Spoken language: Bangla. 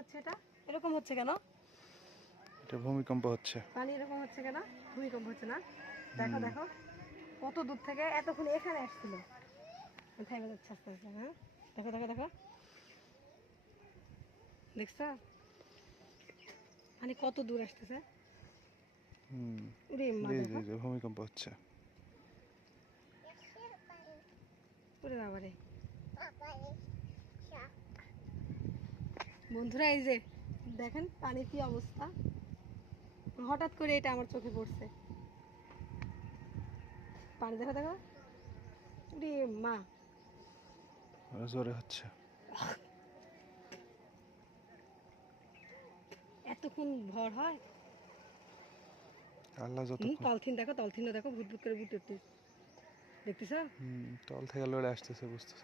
হচ্ছে এটা? এরকম হচ্ছে কেন? এটা ভূমিকম্প হচ্ছে। পানি এরকম হচ্ছে কেন? ভূমিকম্প হচ্ছে না? দেখো দেখো। কত দূর থেকে এতক্ষণ এখানে আসছিল। থেমে যাচ্ছে আস্তে আস্তে হ্যাঁ? দেখো দেখো দেখো। দেখছ? মানে কত দূর আসতেছে? হুম। জি ভূমিকম্প হচ্ছে। উরে বাবারে। বন্ধুরা এই যে দেখেন পানির কি অবস্থা। হঠাৎ করে এটা আমার চোখে পড়ছে। পানি দেখো দেখো? উরে মা। জোরে হচ্ছে। এতক্ষণ ভর হয়? আল্লাহ যত তলথিন দেখো তলথিনও দেখো ভূত ভূত করে বুট উঠতে দেখতেছ? হুম তল থেকে লড়ে আসতেছে বুঝতেছ